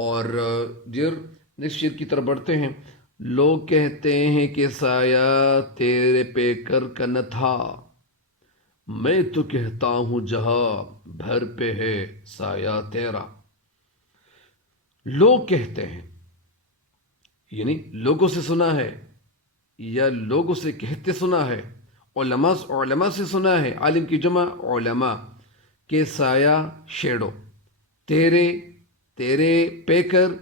اور dear next share کی طرف بڑھتے ہیں. لوگ کہتے ہیں کہ سایہ تیرے پہ کر کا نہ تھا، میں تو کہتا ہوں جہاں بھر پہ ہے سایہ تیرا. لوگ کہتے ہیں یعنی لوگوں سے سنا ہے یا لوگوں سے کہتے سنا ہے، علماء سے سنا ہے، عالم کی جمع علماء، کہ سایہ شیڈو تیرے تیرے پہ کر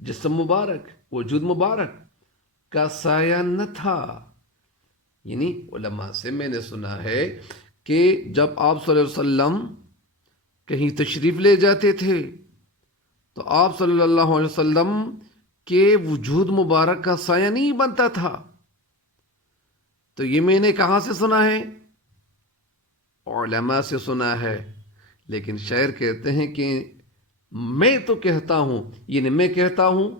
جسم مبارک وجود مبارک کا سایہ نہ تھا. یعنی علماء سے میں نے سنا ہے کہ جب آپ صلی اللہ علیہ وسلم کہیں تشریف لے جاتے تھے تو آپ صلی اللہ علیہ وسلم کے وجود مبارک کا سایہ نہیں بنتا تھا. تو یہ میں نے کہاں سے سنا ہے؟ علماء سے سنا ہے. لیکن شاعر کہتے ہیں کہ میں تو کہتا ہوں، یعنی میں کہتا ہوں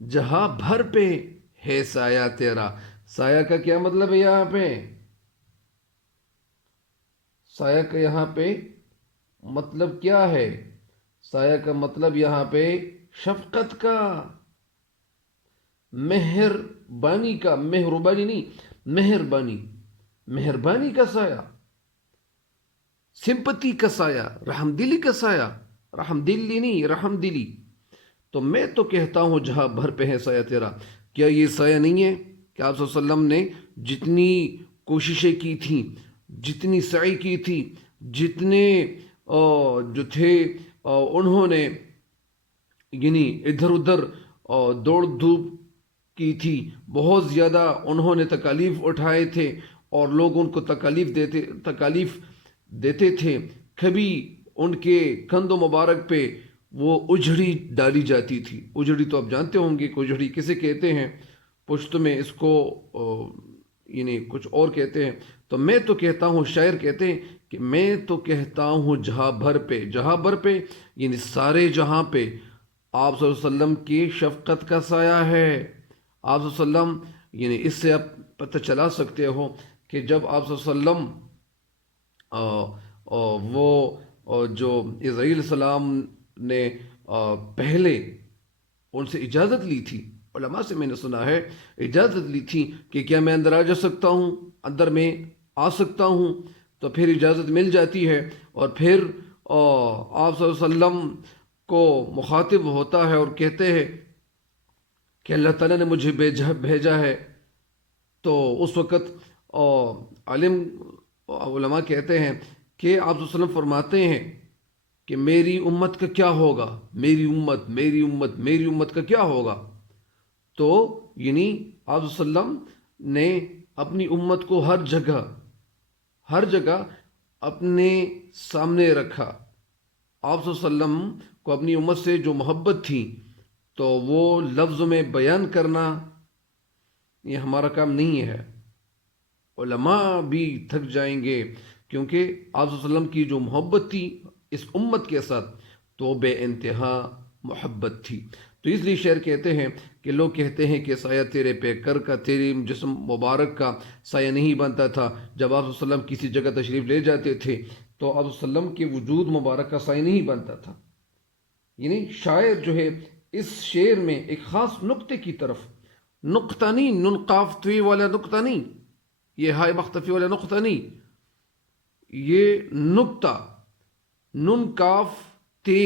جہاں بھر پہ ہے سایہ تیرا. سایہ کا کیا مطلب ہے یہاں پہ؟ سایہ کا یہاں پہ مطلب کیا ہے؟ سایہ کا مطلب یہاں پہ شفقت کا، مہربانی کا، مہربانی نہیں، مہربانی، مہربانی کا سایہ، سمپتی کا سایہ، رحم دلی کا سایہ، رحم دلی نہیں، رحم دلی. تو میں تو کہتا ہوں جہاں بھر پہ ہے سایہ تیرا. کیا یہ سایہ نہیں ہے کہ آپ صلی اللہ علیہ وسلم نے جتنی کوششیں کی تھیں، جتنی سعی کی تھی، جتنے جو تھے انہوں نے یعنی ادھر ادھر دوڑ دھوپ کی تھی، بہت زیادہ انہوں نے تکالیف اٹھائے تھے اور لوگ ان کو تکالیف دیتے تھے. کبھی ان کے کندھوں مبارک پہ وہ اجڑی ڈالی جاتی تھی. اجڑی تو آپ جانتے ہوں گے کہ اجڑی کسے کہتے ہیں، پشت میں اس کو یعنی کچھ اور کہتے ہیں. تو میں تو کہتا ہوں، شاعر کہتے ہیں کہ میں تو کہتا ہوں جہاں بھر پہ، جہاں بھر پہ یعنی سارے جہاں پہ آپ صلی اللہ علیہ وسلم کی شفقت کا سایہ ہے. آپ صلی اللہ علیہ وسلم یعنی اس سے آپ پتہ چلا سکتے ہو کہ جب آپ صلی اللہ علیہ وسلم وہ جو اسرائیل السلام نے پہلے ان سے اجازت لی تھی، علماء سے میں نے سنا ہے اجازت لی تھی کہ کیا میں اندر آ جا سکتا ہوں، اندر میں آ سکتا ہوں. تو پھر اجازت مل جاتی ہے اور پھر آپ صلی اللہ علیہ وسلم کو مخاطب ہوتا ہے اور کہتے ہیں کہ اللہ تعالیٰ نے مجھے بھیجا ہے. تو اس وقت علماء کہتے ہیں کہ آپ صلی اللہ علیہ وسلم فرماتے ہیں کہ میری امت کا کیا ہوگا، میری امت میری امت میری امت کا کیا ہوگا. تو یعنی آپ صلی اللہ علیہ وسلم نے اپنی امت کو ہر جگہ اپنے سامنے رکھا. آپ صلی اللہ علیہ وسلم کو اپنی امت سے جو محبت تھی تو وہ لفظوں میں بیان کرنا یہ ہمارا کام نہیں ہے. علماء بھی تھک جائیں گے کیونکہ آپ صلی اللہ علیہ وسلم کی جو محبت تھی اس امت کے ساتھ تو بے انتہا محبت تھی. تو اس لیے شعر کہتے ہیں کہ لوگ کہتے ہیں کہ سایہ تیرے پہ کر کا تیری جسم مبارک کا سایہ نہیں بنتا تھا. جب آپ صلی اللہ علیہ وسلم کسی جگہ تشریف لے جاتے تھے تو آپ صلی اللہ علیہ وسلم کے وجود مبارک کا سایہ نہیں بنتا تھا. یعنی شاعر جو ہے اس شعر میں ایک خاص نقطے کی طرف، نقطہ نہیں، نون قاف توی والا نقطہ نہیں، یہ ہائے مختفی والا نقطہ نہیں، یہ نقطہ نون کاف تے.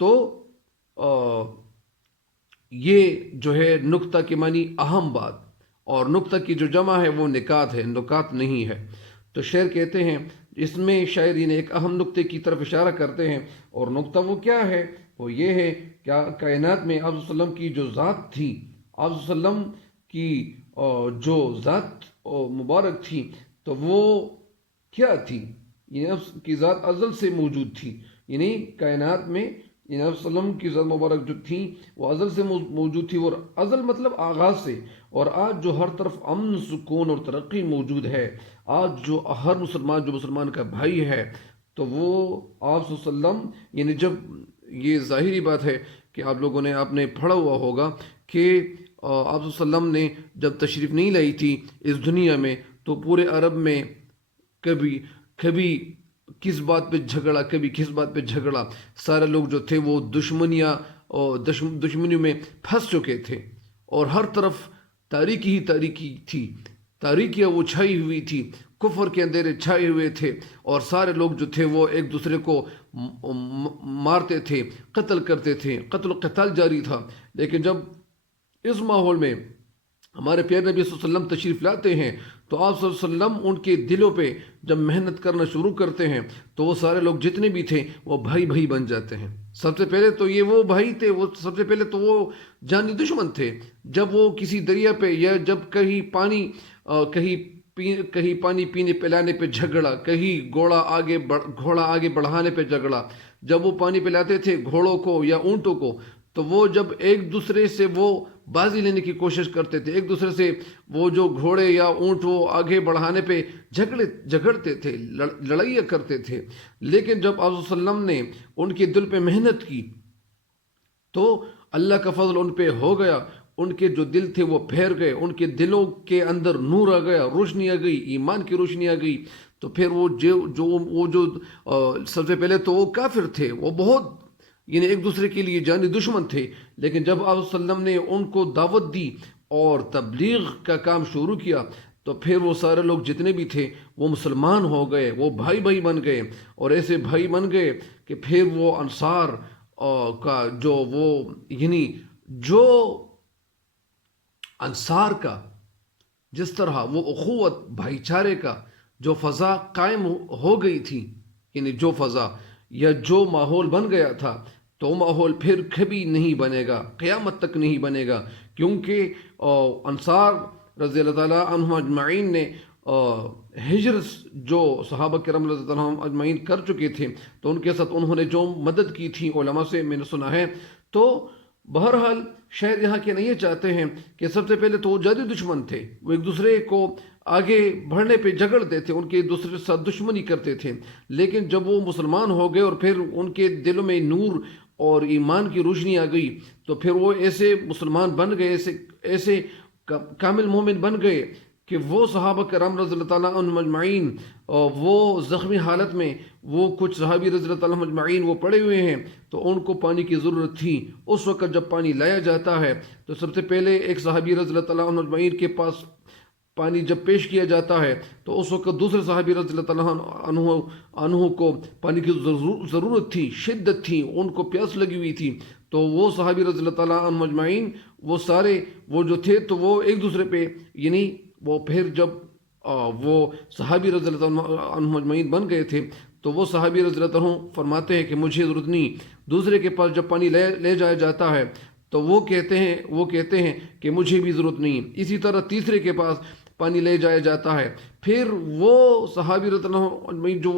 تو یہ جو ہے نقطہ کے معنی اہم بات، اور نقطہ کی جو جمع ہے وہ نکات ہے، نکات نہیں ہے. تو شعر کہتے ہیں اس میں شاعری نے ایک اہم نقطے کی طرف اشارہ کرتے ہیں، اور نقطہ وہ کیا ہے؟ وہ یہ ہے کہ کائنات میں آپ صلی اللہ علیہ وسلم کی جو ذات تھی، آپ صلی اللہ علیہ وسلم کی جو ذات مبارک تھی تو وہ کیا تھی؟ یعنی اس کی ذات ازل سے موجود تھی. یعنی کائنات میں یعنی آپ صلی اللہ علیہ وسلم کی ذات مبارک جو تھی وہ ازل سے موجود تھی، اور ازل مطلب آغاز سے. اور آج جو ہر طرف امن، سکون اور ترقی موجود ہے، آج جو ہر مسلمان جو مسلمان کا بھائی ہے تو وہ آپ صلی اللہ علیہ وسلم یعنی جب یہ ظاہری بات ہے کہ آپ نے پڑھا ہوا ہوگا کہ آپ صلی اللہ علیہ وسلم نے جب تشریف نہیں لائی تھی اس دنیا میں تو پورے عرب میں کبھی کس بات پہ جھگڑا، کبھی کس بات پہ جھگڑا. سارے لوگ جو تھے وہ دشمنیاں اور دشمنیوں میں پھنس چکے تھے، اور ہر طرف تاریکی ہی تاریکی تھی، تاریکیاں وہ چھائی ہوئی تھی، کفر کے اندھیرے چھائے ہوئے تھے، اور سارے لوگ جو تھے وہ ایک دوسرے کو مارتے تھے، قتل کرتے تھے، قتل و قتال جاری تھا. لیکن جب اس ماحول میں ہمارے پیارے نبی صلی اللہ علیہ وسلم تشریف لاتے ہیں تو آپ صلی اللہ علیہ وسلم ان کے دلوں پہ جب محنت کرنا شروع کرتے ہیں تو وہ سارے لوگ جتنے بھی تھے وہ بھائی بھائی بن جاتے ہیں. سب سے پہلے تو یہ وہ بھائی تھے، وہ سب سے پہلے تو وہ جانی دشمن تھے. جب وہ کسی دریا پہ یا جب کہیں کہیں پانی پینے پلانے پہ جھگڑا، کہیں گھوڑا آگے بڑھانے پہ جھگڑا، جب وہ پانی پلاتے تھے گھوڑوں کو یا اونٹوں کو تو وہ جب ایک دوسرے سے وہ بازی لینے کی کوشش کرتے تھے، ایک دوسرے سے وہ جو گھوڑے یا اونٹ وہ آگے بڑھانے پہ جھگڑتے تھے، لڑائیاں کرتے تھے. لیکن جب آپ صلی اللہ علیہ وسلم نے ان کے دل پہ محنت کی تو اللہ کا فضل ان پہ ہو گیا. ان کے جو دل تھے وہ پھیر گئے، ان کے دلوں کے اندر نور آ گیا، روشنی آ گئی، ایمان کی روشنی آ گئی. تو پھر وہ جو سب سے پہلے تو وہ کافر تھے، وہ بہت یعنی ایک دوسرے کے لیے جانی دشمن تھے. لیکن جب آپ صلی اللہ علیہ وسلم نے ان کو دعوت دی اور تبلیغ کا کام شروع کیا تو پھر وہ سارے لوگ جتنے بھی تھے وہ مسلمان ہو گئے، وہ بھائی بھائی بن گئے، اور ایسے بھائی بن گئے کہ پھر وہ انصار کا جو انصار کا جس طرح وہ اخوت بھائی چارے کا جو فضا قائم ہو گئی تھی، یعنی جو فضا یا جو ماحول بن گیا تھا تو وہ ماحول پھر کبھی نہیں بنے گا، قیامت تک نہیں بنے گا. کیونکہ انصار رضی اللہ تعالیٰ عنہم اجمعین نے ہجرت جو صحابہ کرام رضی اللہ عنہم اجمعین کر چکے تھے تو ان کے ساتھ انہوں نے جو مدد کی تھی علماء سے میں نے سنا ہے. تو بہرحال شاید یہاں کے نہیں چاہتے ہیں کہ سب سے پہلے تو وہ جادی دشمن تھے، وہ ایک دوسرے کو آگے بڑھنے پہ جھگڑتے تھے، ان کے دوسرے کے ساتھ دشمنی کرتے تھے. لیکن جب وہ مسلمان ہو گئے اور پھر ان کے دلوں میں نور اور ایمان کی روشنی آ گئی تو پھر وہ ایسے مسلمان بن گئے، ایسے کامل مومن بن گئے کہ وہ صحابہ کرام رضی اللہ تعالیٰ عنہم اجمعین وہ زخمی حالت میں، وہ کچھ صحابی رضی اللہ تعالیٰ عنہم اجمعین وہ پڑے ہوئے ہیں تو ان کو پانی کی ضرورت تھی. اس وقت جب پانی لایا جاتا ہے تو سب سے پہلے ایک صحابی رضی اللہ تعالیٰ عنہ اجمعین کے پاس پانی جب پیش کیا جاتا ہے تو اس وقت دوسرے صحابی رضی اللہ تعالیٰ عنہ کو پانی کی ضرورت تھی، شدت تھی، ان کو پیاس لگی ہوئی تھی. تو وہ صحابی رضی اللہ تعالیٰ عنہ اجمعین وہ سارے وہ جو تھے تو وہ ایک دوسرے پہ یعنی وہ پھر جب وہ صحابی رضی اللہ عنہ اجمعین بن گئے تھے تو وہ صحابی رضی اللہ عنہ فرماتے ہیں کہ مجھے ضرورت نہیں. دوسرے کے پاس جب پانی لے جایا جاتا ہے تو وہ کہتے ہیں کہ مجھے بھی ضرورت نہیں. اسی طرح تیسرے کے پاس پانی لے جایا جاتا ہے، پھر وہ صحابی رضی اللہ عنہ جو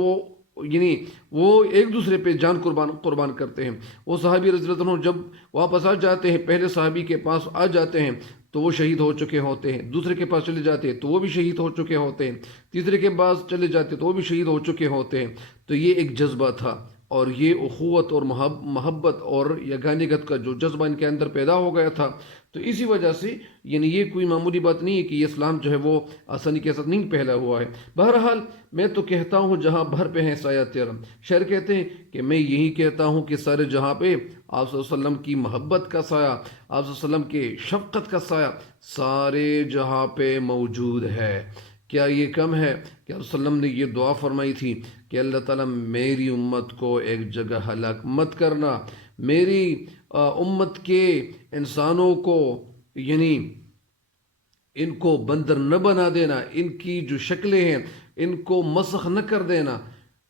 وہ ایک دوسرے پہ جان قربان کرتے ہیں. وہ صحابی رضی اللہ عنہ جب واپس آ جاتے ہیں، پہلے صحابی کے پاس آ جاتے ہیں تو وہ شہید ہو چکے ہوتے ہیں، دوسرے کے پاس چلے جاتے ہیں تو وہ بھی شہید ہو چکے ہوتے ہیں، تیسرے کے پاس چلے جاتے تو وہ بھی شہید ہو چکے ہوتے ہیں. تو یہ ایک جذبہ تھا، اور یہ اخوت اور محبت اور یگانگت کا جو جذبہ ان کے اندر پیدا ہو گیا تھا. تو اسی وجہ سے یہ کوئی معمولی بات نہیں ہے کہ یہ اسلام جو ہے وہ آسانی کے ساتھ نہیں پھیلا ہوا ہے. بہرحال میں تو کہتا ہوں جہاں بھر پہ ہے سایہ تیرا، شاعر کہتے ہیں کہ میں یہی کہتا ہوں کہ سارے جہاں پہ آپ صلی اللہ علیہ وسلم کی محبت کا سایہ، آپ صلی اللہ علیہ وسلم کے شفقت کا سایہ سارے جہاں پہ موجود ہے. کیا یہ کم ہے کہ آپ صلی اللہ علیہ وسلم نے یہ دعا فرمائی تھی کہ اللہ تعالیٰ میری امت کو ایک جگہ ہلاک مت کرنا، میری امت کے انسانوں کو ان کو بندر نہ بنا دینا، ان کی جو شکلیں ہیں ان کو مسخ نہ کر دینا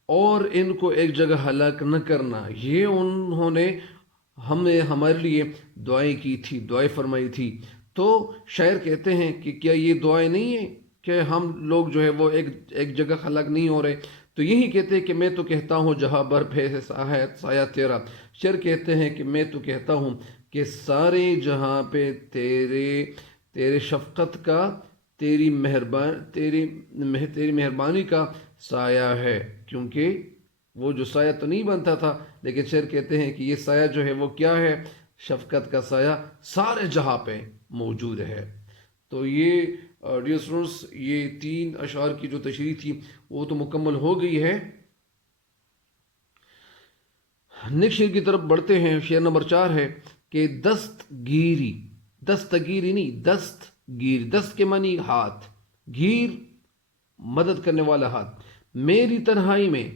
اور ان کو ایک جگہ ہلاک نہ کرنا. یہ انہوں نے ہمارے لیے دعائیں کی تھی، دعائیں فرمائی تھی. تو شاعر کہتے ہیں کہ کیا یہ دعائیں نہیں ہیں کہ ہم لوگ جو ہے وہ ایک جگہ ہلاک نہیں ہو رہے. تو یہی کہتے ہیں کہ میں تو کہتا ہوں جہاں برف ہے سایہ تیرا. شعر کہتے ہیں کہ میں تو کہتا ہوں کہ سارے جہاں پہ تیرے شفقت کا، تیری مہربانی کا سایہ ہے. کیونکہ وہ جو سایہ تو نہیں بنتا تھا، لیکن شعر کہتے ہیں کہ یہ سایہ جو ہے وہ کیا ہے، شفقت کا سایہ سارے جہاں پہ موجود ہے. تو یہ ڈیئر اسٹوڈنٹس، یہ 3 اشعار کی جو تشریح تھی وہ تو مکمل ہو گئی ہے. نیکسٹ شعر کی طرف بڑھتے ہیں. شعر نمبر 4 ہے کہ دستگیری، دستگیری نہیں، دستگیری، دست کے معنی ہاتھ، گیر مدد کرنے والا ہاتھ. میری تنہائی میں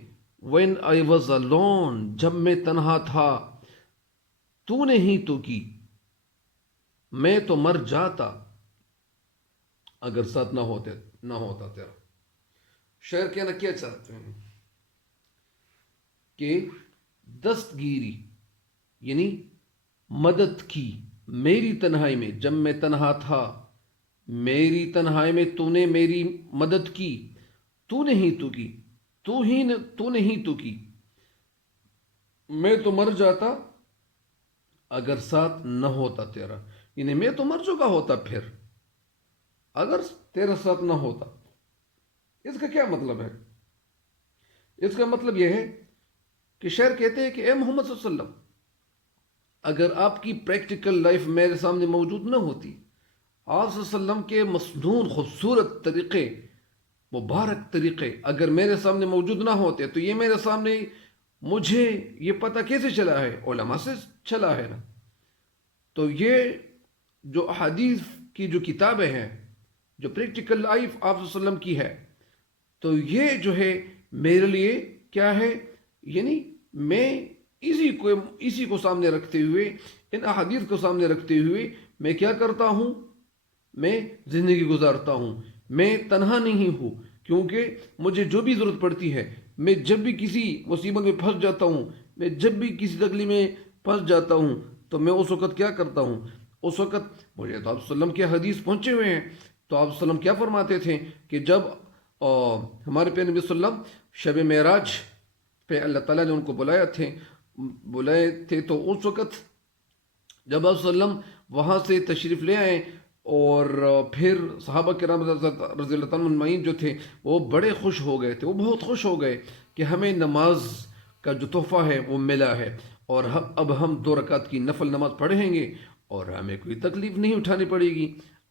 when I was alone، جب میں تنہا تھا، تو نے ہی تو کی، میں تو مر جاتا اگر ساتھ نہ ہوتا تیرا. شاعر کہنا کیا چاہتے ہیں کہ دستگیری یعنی مدد کی میری تنہائی میں، جب میں تنہا تھا، میری تنہائی میں تو نے میری مدد کی، تو نے ہی تو کی، تو نے ہی تو کی، میں تو مر جاتا اگر ساتھ نہ ہوتا تیرا. یعنی میں تو مر چکا ہوتا پھر اگر تیرا ساتھ نہ ہوتا. اس کا کیا مطلب ہے؟ اس کا مطلب یہ ہے کہ شاعر کہتے ہیں کہ اے محمد صلی اللہ علیہ وسلم، اگر آپ کی پریکٹیکل لائف میرے سامنے موجود نہ ہوتی، آپ صلی اللہ علیہ وسلم کے مصنون خوبصورت طریقے، مبارک طریقے اگر میرے سامنے موجود نہ ہوتے تو یہ میرے سامنے مجھے یہ پتہ کیسے چلا ہے؟ علماء سے چلا ہے نا. تو یہ جو احادیث کی جو کتابیں ہیں، جو پریکٹیکل لائف آپ صلی اللہ علیہ وسلم کی ہے، تو یہ جو ہے میرے لیے کیا ہے؟ یعنی میں اسی کو سامنے رکھتے ہوئے، ان احادیث کو سامنے رکھتے ہوئے میں کیا کرتا ہوں؟ میں زندگی گزارتا ہوں. میں تنہا نہیں ہوں، کیونکہ مجھے جو بھی ضرورت پڑتی ہے، میں جب بھی کسی مصیبت میں پھنس جاتا ہوں، میں جب بھی کسی تکلیف میں پھنس جاتا ہوں، تو میں اس وقت کیا کرتا ہوں؟ اس وقت مجھے تو آپ صلی اللہ علیہ وسلم کے حدیث پہنچے ہوئے ہیں. تو آپ صلی اللہ علیہ وسلم کیا فرماتے تھے کہ جب ہمارے پیارے نبی صلی اللہ علیہ وسلم شب معراج پہ اللہ تعالیٰ نے ان کو بلائے تھے، تو اس وقت جب آپ صلی اللہ علیہ وسلم وہاں سے تشریف لے آئے، اور پھر صحابہ کرام رضی اللہ تعالیٰ عنہم جو تھے وہ بڑے خوش ہو گئے تھے، وہ بہت خوش ہو گئے کہ ہمیں نماز کا جو تحفہ ہے وہ ملا ہے، اور اب ہم 2 رکعت کی نفل نماز پڑھیں گے اور ہمیں کوئی تکلیف نہیں اٹھانی پڑے گی،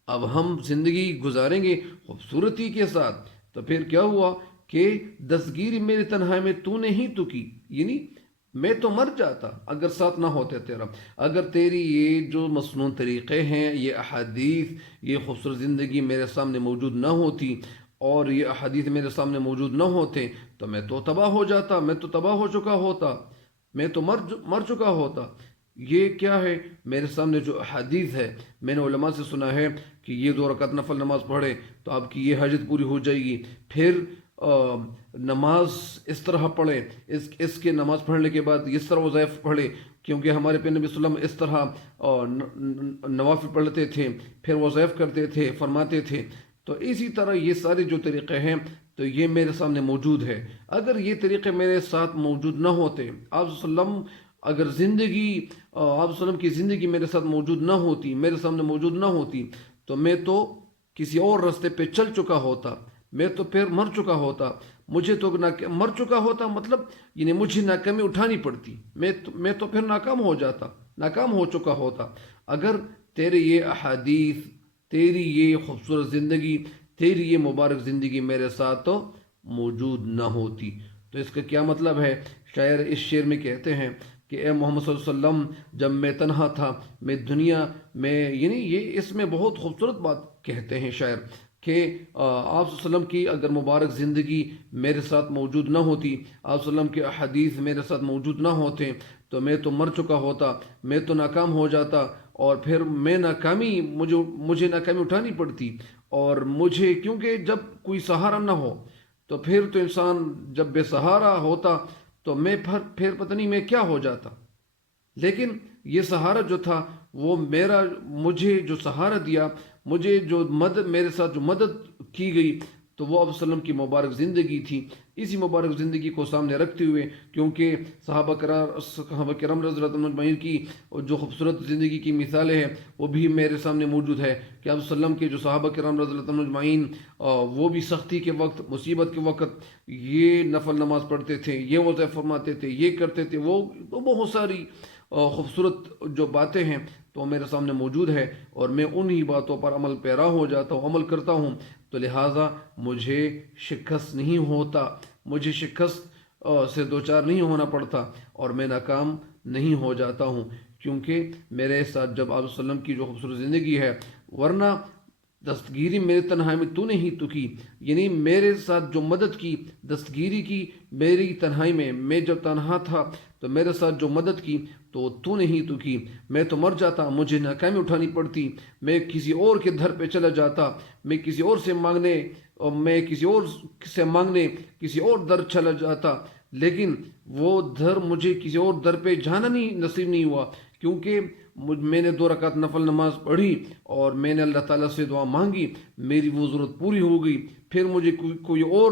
اب ہم زندگی گزاریں گے خوبصورتی کے ساتھ. تو پھر کیا ہوا کہ دستگیری میری تنہائی میں تو نے ہی تو کی، یعنی میں تو مر جاتا اگر ساتھ نہ ہوتے تیرا. اگر تیری یہ جو مصنون طریقے ہیں، یہ احادیث، یہ خوبصورت زندگی میرے سامنے موجود نہ ہوتی، اور یہ احادیث میرے سامنے موجود نہ ہوتے، تو میں تو تباہ ہو جاتا، میں تو تباہ ہو چکا ہوتا، میں تو مر چکا ہوتا. یہ کیا ہے؟ میرے سامنے جو احادیث ہے، میں نے علماء سے سنا ہے کہ یہ 2 رکعت نفل نماز پڑھے تو آپ کی یہ حاجت پوری ہو جائے گی. پھر نماز اس طرح پڑھے، اس کے نماز پڑھنے کے بعد اس طرح وظائف پڑھے، کیونکہ ہمارے پیارے نبی صلی اللہ علیہ وسلم اس طرح نوافل پڑھتے تھے، پھر وظائف کرتے تھے، فرماتے تھے. تو اسی طرح یہ سارے جو طریقے ہیں تو یہ میرے سامنے موجود ہے. اگر یہ طریقے میرے ساتھ موجود نہ ہوتے، آپ صلی اللہ علیہ وسلم اگر زندگی آپ صلی اللہ علیہ وسلم کی زندگی میرے ساتھ موجود نہ ہوتی، میرے سامنے موجود نہ ہوتی، تو میں تو کسی اور راستے پہ چل چکا ہوتا، میں تو پھر مر چکا ہوتا. مجھے تو مر چکا ہوتا مطلب یعنی مجھے ناکامی اٹھانی پڑتی، میں تو پھر ناکام ہو جاتا، ناکام ہو چکا ہوتا اگر تیرے یہ احادیث، تیری یہ خوبصورت زندگی، تیری یہ مبارک زندگی میرے ساتھ تو موجود نہ ہوتی. تو اس کا کیا مطلب ہے؟ شاعر اس شعر میں کہتے ہیں کہ اے محمد صلی اللہ علیہ وسلم، جب میں تنہا تھا، میں دنیا میں، یعنی یہ اس میں بہت خوبصورت بات کہتے ہیں شاعر کہ آپ صلی اللہ علیہ وسلم کی اگر مبارک زندگی میرے ساتھ موجود نہ ہوتی، آپ صلی اللہ علیہ وسلم کے احادیث میرے ساتھ موجود نہ ہوتے، تو میں تو مر چکا ہوتا، میں تو ناکام ہو جاتا، اور پھر مجھے ناکامی اٹھانی پڑتی. اور مجھے کیونکہ جب کوئی سہارا نہ ہو تو پھر تو انسان جب بے سہارا ہوتا تو میں پھر پتہ نہیں میں کیا ہو جاتا. لیکن یہ سہارا جو تھا وہ مجھے جو سہارا دیا، مجھے جو میرے ساتھ جو مدد کی گئی، تو وہ آپ صلی اللہ علیہ وسلم کی مبارک زندگی تھی. اسی مبارک زندگی کو سامنے رکھتے ہوئے، کیونکہ صحابہ کرام رضی اللہ عنہ اجمعین کی جو خوبصورت زندگی کی مثالیں ہیں وہ بھی میرے سامنے موجود ہے کہ آپ صلی اللہ علیہ وسلم کے جو صحابہ کرام رضی اللہ عنہ اجمعین وہ بھی سختی کے وقت، مصیبت کے وقت یہ نفل نماز پڑھتے تھے، یہ وظائف فرماتے تھے، یہ کرتے تھے، وہ بہت ساری خوبصورت جو باتیں ہیں تو میرے سامنے موجود ہے، اور میں انہی باتوں پر عمل پیرا ہو جاتا ہوں، عمل کرتا ہوں. تو لہٰذا مجھے شکست نہیں ہوتا، مجھے شکست سے دوچار نہیں ہونا پڑتا اور میں ناکام نہیں ہو جاتا ہوں، کیونکہ میرے ساتھ جب آپ وسلم کی جو خوبصورت زندگی ہے، ورنہ دستگیری میرے تنہائی میں تو نے ہی تو کی، یعنی میرے ساتھ جو مدد کی، دستگیری کی میری تنہائی میں جب تنہا تھا تو میرے ساتھ جو مدد کی تو نے ہی تو کی۔ میں تو مر جاتا، مجھے ناکامی اٹھانی پڑتی، میں کسی اور کے دھر پہ چلا جاتا، میں کسی اور سے مانگنے کسی اور در چلا جاتا، لیکن وہ در مجھے کسی اور در پہ جانا نہیں نصیب نہیں ہوا، کیونکہ میں نے 2 رکعت نفل نماز پڑھی اور میں نے اللہ تعالیٰ سے دعا مانگی، میری وہ ضرورت پوری ہو گئی، پھر مجھے کوئی اور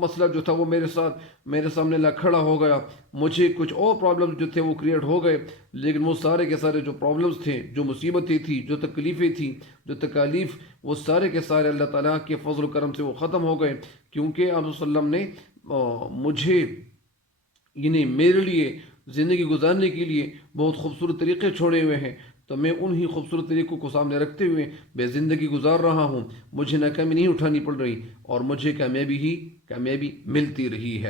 مسئلہ جو تھا وہ میرے سامنے لا کھڑا ہو گیا، مجھے کچھ اور پرابلم جو تھے وہ کریٹ ہو گئے، لیکن وہ سارے کے سارے جو پرابلمز تھے، جو مصیبتیں تھیں، جو تکلیفیں تھیں، جو تکالیف، وہ سارے کے سارے اللہ تعالیٰ کے فضل و کرم سے وہ ختم ہو گئے، کیونکہ آپ صلی اللہ علیہ وسلم نے مجھے، یعنی میرے لیے زندگی گزارنے کے لیے بہت خوبصورت طریقے چھوڑے ہوئے ہیں، تو میں انہی خوبصورت طریقوں کو سامنے رکھتے ہوئے میں زندگی گزار رہا ہوں، مجھے ناکامی نہیں اٹھانی پڑ رہی اور مجھے کامیابی ملتی رہی ہے۔